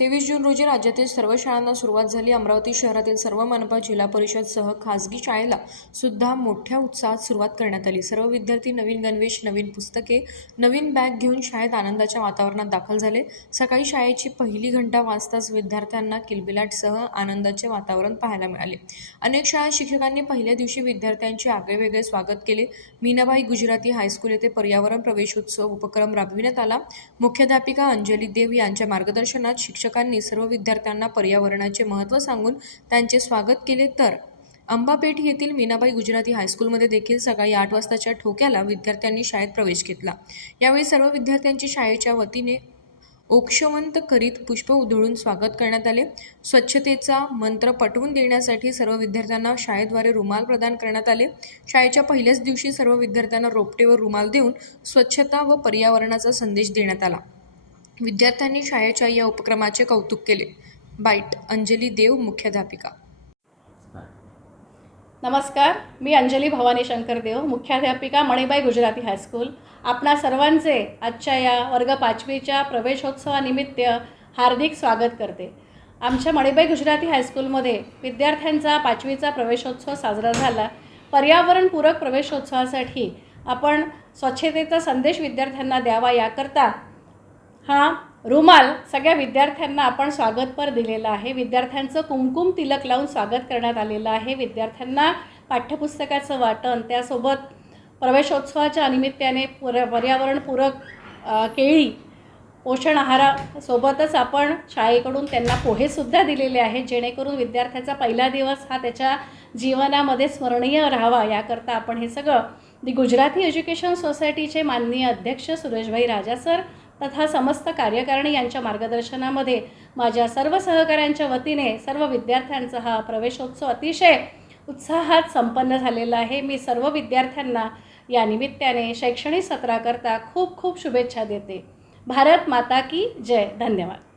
तेवीस जून रोजी राज्यातील सर्व शाळांना सुरुवात झाली. अमरावती शहरातील सर्व मनपा जिल्हा परिषदसह खासगी शाळेला सुद्धा मोठ्या उत्साहात सुरुवात करण्यात आली. सर्व विद्यार्थी नवीन गणवेश नवीन पुस्तके नवीन बॅग घेऊन शाळेत आनंदाच्या वातावरणात दाखल झाले. सकाळी शाळेची पहिली घंटा वाजताच विद्यार्थ्यांना किलबिलाटसह आनंदाचे वातावरण पाहायला मिळाले. अनेक शाळा शिक्षकांनी पहिल्या दिवशी विद्यार्थ्यांचे आगळेवेगळे स्वागत केले. मीनाबाई गुजराती हायस्कूल येथे पर्यावरण प्रवेशोत्सव उपक्रम राबविण्यात आला. मुख्याध्यापिका अंजली देव यांच्या मार्गदर्शनात शिक्षक शिक्षकांनी सर्व विद्यार्थ्यांना पर्यावरणाचे महत्त्व सांगून त्यांचे स्वागत केले तर अंबापेठ येथील मीनाबाई गुजराती हायस्कूलमध्ये देखील सकाळी आठ वाजताच्या ठोक्याला विद्यार्थ्यांनी शाळेत प्रवेश घेतला. यावेळी सर्व विद्यार्थ्यांची शाळेच्या वतीने ओक्षवंत करीत पुष्प उधळून स्वागत करण्यात आले. स्वच्छतेचा मंत्र पटवून देण्यासाठी सर्व विद्यार्थ्यांना शाळेद्वारे रुमाल प्रदान करण्यात आले. शाळेच्या पहिल्याच दिवशी सर्व विद्यार्थ्यांना रोपटेवर रुमाल देऊन स्वच्छता व पर्यावरणाचा संदेश देण्यात आला. विद्यार्थ्यांनी शाळेच्या या उपक्रमाचे कौतुक केले. बाईट अंजली देव मुख्याध्यापिका. नमस्कार मी अंजली भवानी शंकरदेव मुख्याध्यापिका मणिबाई गुजराती हायस्कूल आपणा सर्वांचे आजच्या या वर्ग पाचवीच्या प्रवेशोत्सवानिमित्त हार्दिक स्वागत करते. आमच्या मणिबाई गुजराती हायस्कूलमध्ये विद्यार्थ्यांचा पाचवीचा प्रवेशोत्सव साजरा झाला. पर्यावरणपूरक प्रवेशोत्सवासाठी आपण स्वच्छतेचा संदेश विद्यार्थ्यांना द्यावा याकरता हा रुमाल. सगळ्या विद्यार्थ्यांना आपण स्वागतपर दिलेला आहे. विद्यार्थ्यांचं कुमकुम तिलक लावून स्वागत करण्यात आलेलं आहे. विद्यार्थ्यांना पाठ्यपुस्तकाचं वाटण त्यासोबत प्रवेशोत्सवाच्या निमित्ताने पुर पर्यावरणपूरक केळी पोषण आहारासोबतच आपण शाळेकडून त्यांना पोहेसुद्धा दिलेले आहेत जेणेकरून विद्यार्थ्याचा पहिला दिवस हा त्याच्या जीवनामध्ये स्मरणीय राहावा. याकरता आपण हे सगळं दि गुजराती एज्युकेशन सोसायटीचे माननीय अध्यक्ष सुरेशभाई राजा सर तथा समस्त कार्यकारिणी यांच्या मार्गदर्शनामध्ये माझ्या सर्व सहकाऱ्यांच्या वतीने सर्व विद्यार्थ्यांचा हा प्रवेशोत्सव अतिशय उत्साहात संपन्न झालेला आहे. मी सर्व विद्यार्थ्यांना या निमित्ताने शैक्षणिक सत्राकरता खूप खूप शुभेच्छा देते. भारत माता की जय. धन्यवाद.